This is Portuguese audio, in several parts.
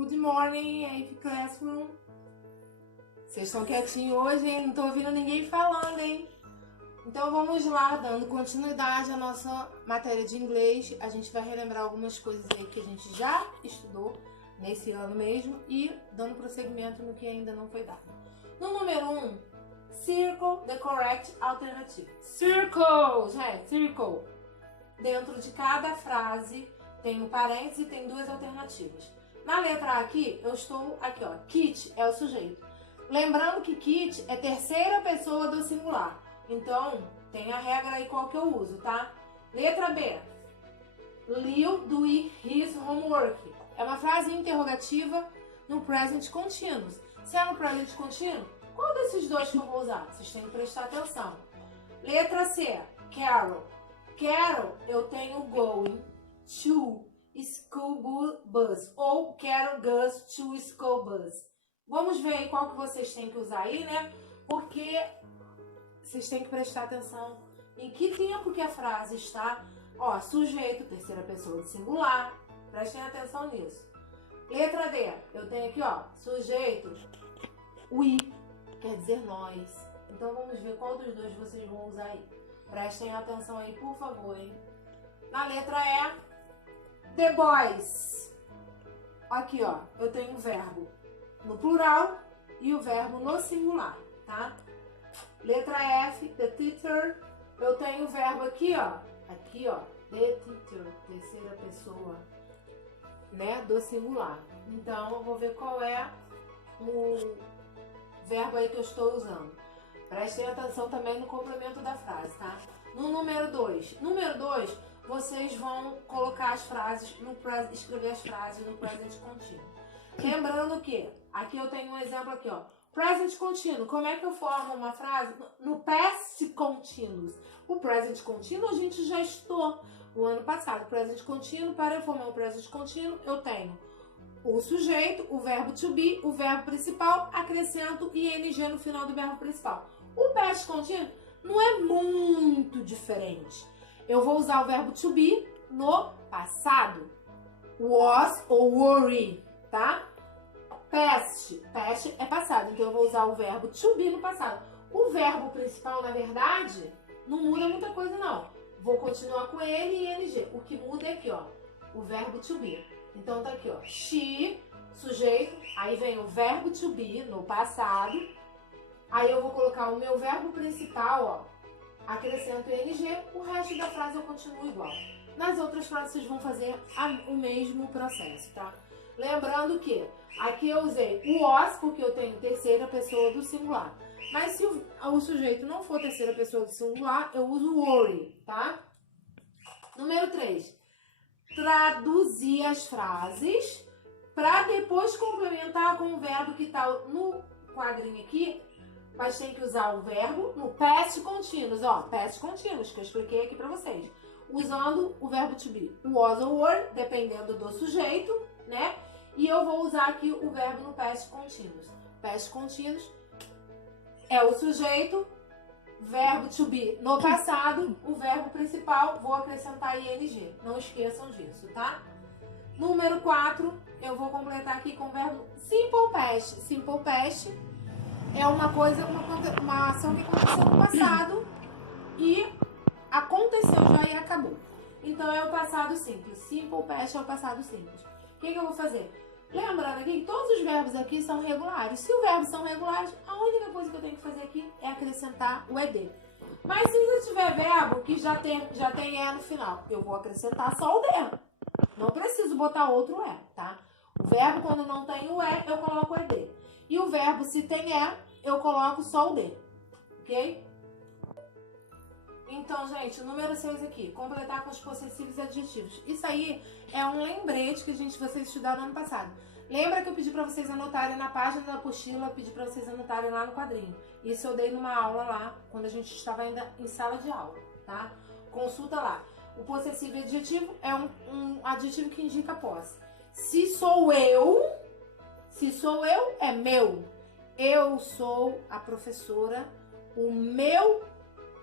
Good morning, AF Classroom. Vocês estão quietinhos hoje, hein? Não tô ouvindo ninguém falando, hein? Então vamos lá, dando continuidade à nossa matéria de inglês. A gente vai relembrar algumas coisas aí que a gente já estudou nesse ano mesmo e dando prosseguimento no que ainda não foi dado. No número 1, circle the correct alternative. Circle, gente, circle. Dentro de cada frase tem um parênteses e tem duas alternativas. Na letra A aqui, eu estou aqui, ó. Kit é o sujeito. Lembrando que Kit é terceira pessoa do singular. Então, tem a regra aí qual que eu uso, tá? Letra B. Leo do his homework. É uma frase interrogativa no present continuous. Se é no present continuous, qual desses dois que eu vou usar? Vocês têm que prestar atenção. Letra C. Carol. Carol, eu tenho going to school bus. Ou Carol goes to school bus. Vamos ver aí qual que vocês têm que usar aí, né? Porque vocês têm que prestar atenção em que tempo que a frase está. Ó, sujeito, terceira pessoa do singular. Prestem atenção nisso. Letra D, eu tenho aqui, ó, sujeito, we, quer dizer nós. Então vamos ver qual dos dois vocês vão usar aí. Prestem atenção aí, por favor, hein? Na letra E, the boys. Aqui, ó, eu tenho o verbo no plural e o verbo no singular, tá? Letra F, the teacher. Eu tenho o verbo aqui, ó. Aqui, ó, the teacher, terceira pessoa, né, do singular. Então, eu vou ver qual é o verbo aí que eu estou usando. Prestem atenção também no complemento da frase, tá? No número 2. Número 2, vocês vão colocar as frases, escrever as frases no present contínuo. Lembrando que, aqui eu tenho um exemplo aqui, ó. Present continuous. Como é que eu formo uma frase? No past continuous. O present continuous a gente já estudou o ano passado. Present continuous, para eu formar o present continuous, eu tenho o sujeito, o verbo to be, o verbo principal, acrescento ing no final do verbo principal. O past continuous não é muito diferente. Eu vou usar o verbo to be no passado. Was ou worry, tá? Past é passado, então eu vou usar o verbo to be no passado. O verbo principal, na verdade, não muda muita coisa não. Vou continuar com ele e ing. O que muda é aqui, ó, o verbo to be. Então tá aqui, ó, she, sujeito, aí vem o verbo to be no passado. Aí eu vou colocar o meu verbo principal, ó, acrescento ing, o resto da frase eu continuo igual. Nas outras frases vocês vão fazer o mesmo processo, tá? Lembrando que aqui eu usei o was porque eu tenho terceira pessoa do singular. Mas se o sujeito não for terceira pessoa do singular, eu uso worry, tá? Número 3. Traduzir as frases para depois complementar com o verbo que está no quadrinho aqui. Mas tem que usar o verbo no past continuous, ó, past continuous, que eu expliquei aqui para vocês. Usando o verbo to be, o was ou were, dependendo do sujeito, né? E eu vou usar aqui o verbo no past continuous. Past continuous é o sujeito, verbo to be no passado, o verbo principal, vou acrescentar ing. Não esqueçam disso, tá? Número 4, eu vou completar aqui com o verbo simple past. Simple past é uma coisa, uma ação que aconteceu no passado e aconteceu já e acabou. Então é o passado simples. Simple past é o passado simples. O que eu vou fazer? Lembrando aqui que todos os verbos aqui são regulares. Se os verbos são regulares, a única coisa que eu tenho que fazer aqui é acrescentar o ed. Mas se eu tiver verbo que já tem e no final, eu vou acrescentar só o d. Não preciso botar outro e, tá? O verbo, quando não tem o e, eu coloco o ed. E o verbo, se tem e, eu coloco só o d. Ok? Então, gente, o número 6 aqui, completar com os possessivos e adjetivos. Isso aí é um lembrete que vocês estudaram no ano passado. Lembra que eu pedi para vocês anotarem na página da apostila, eu pedi para vocês anotarem lá no quadrinho. Isso eu dei numa aula lá, quando a gente estava ainda em sala de aula, tá? Consulta lá. O possessivo e adjetivo é um adjetivo que indica posse. Se sou eu, é meu. Eu sou a professora, o meu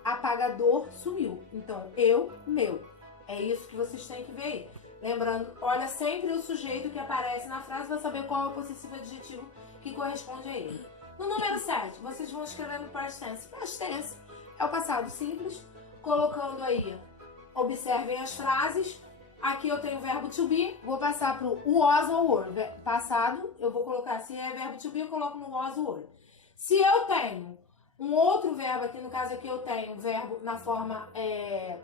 apagador sumiu. Então, eu, meu. É isso que vocês têm que ver aí. Lembrando, olha sempre o sujeito que aparece na frase para saber qual é o possessivo adjetivo que corresponde a ele. No número 7, vocês vão escrever no past tense. Past tense é o passado simples, colocando aí, observem as frases. Aqui eu tenho o verbo to be, vou passar para o was ou were. Passado, eu vou colocar, se é verbo to be, eu coloco no was ou were. Se eu tenho um outro verbo, aqui no caso aqui eu tenho um verbo na forma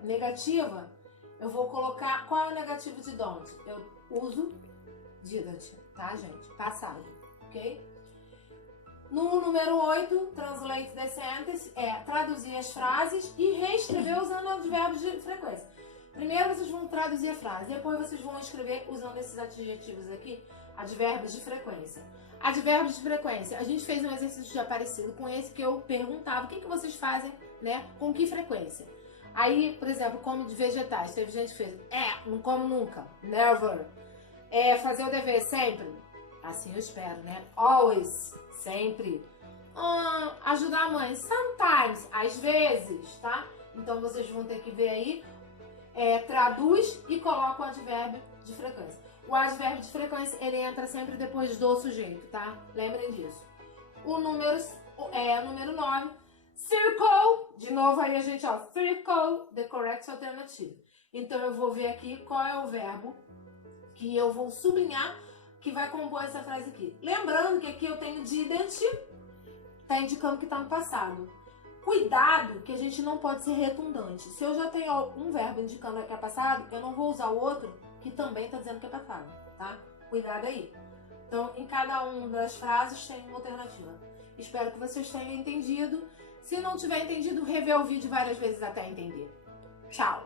negativa, eu vou colocar, qual é o negativo de don't? Eu uso didn't, tá, gente? Passado, ok? No número 8, translate the sentence, é traduzir as frases e reescrever usando advérbios de frequência. Primeiro vocês vão traduzir a frase, depois vocês vão escrever usando esses adjetivos aqui, advérbios de frequência. Advérbios de frequência, a gente fez um exercício já parecido com esse que eu perguntava, o que vocês fazem, né, com que frequência? Aí, por exemplo, come de vegetais, teve gente que fez, não como nunca, never. Fazer o dever sempre, assim eu espero, né, always, sempre. Ajudar a mãe, sometimes, às vezes, tá? Então vocês vão ter que ver aí, traduz e coloca o advérbio de frequência. O advérbio de frequência, ele entra sempre depois do sujeito, tá? Lembrem disso. O número 9, circle, de novo aí a gente, circle the correct alternative. Então eu vou ver aqui qual é o verbo que eu vou sublinhar que vai compor essa frase aqui. Lembrando que aqui eu tenho didn't, tá indicando que tá no passado. Cuidado que a gente não pode ser redundante. Se eu já tenho um verbo indicando que é passado, eu não vou usar o outro que também tá dizendo que é passado, tá? Cuidado aí. Então, em cada uma das frases tem uma alternativa. Espero que vocês tenham entendido. Se não tiver entendido, revê o vídeo várias vezes até entender. Tchau!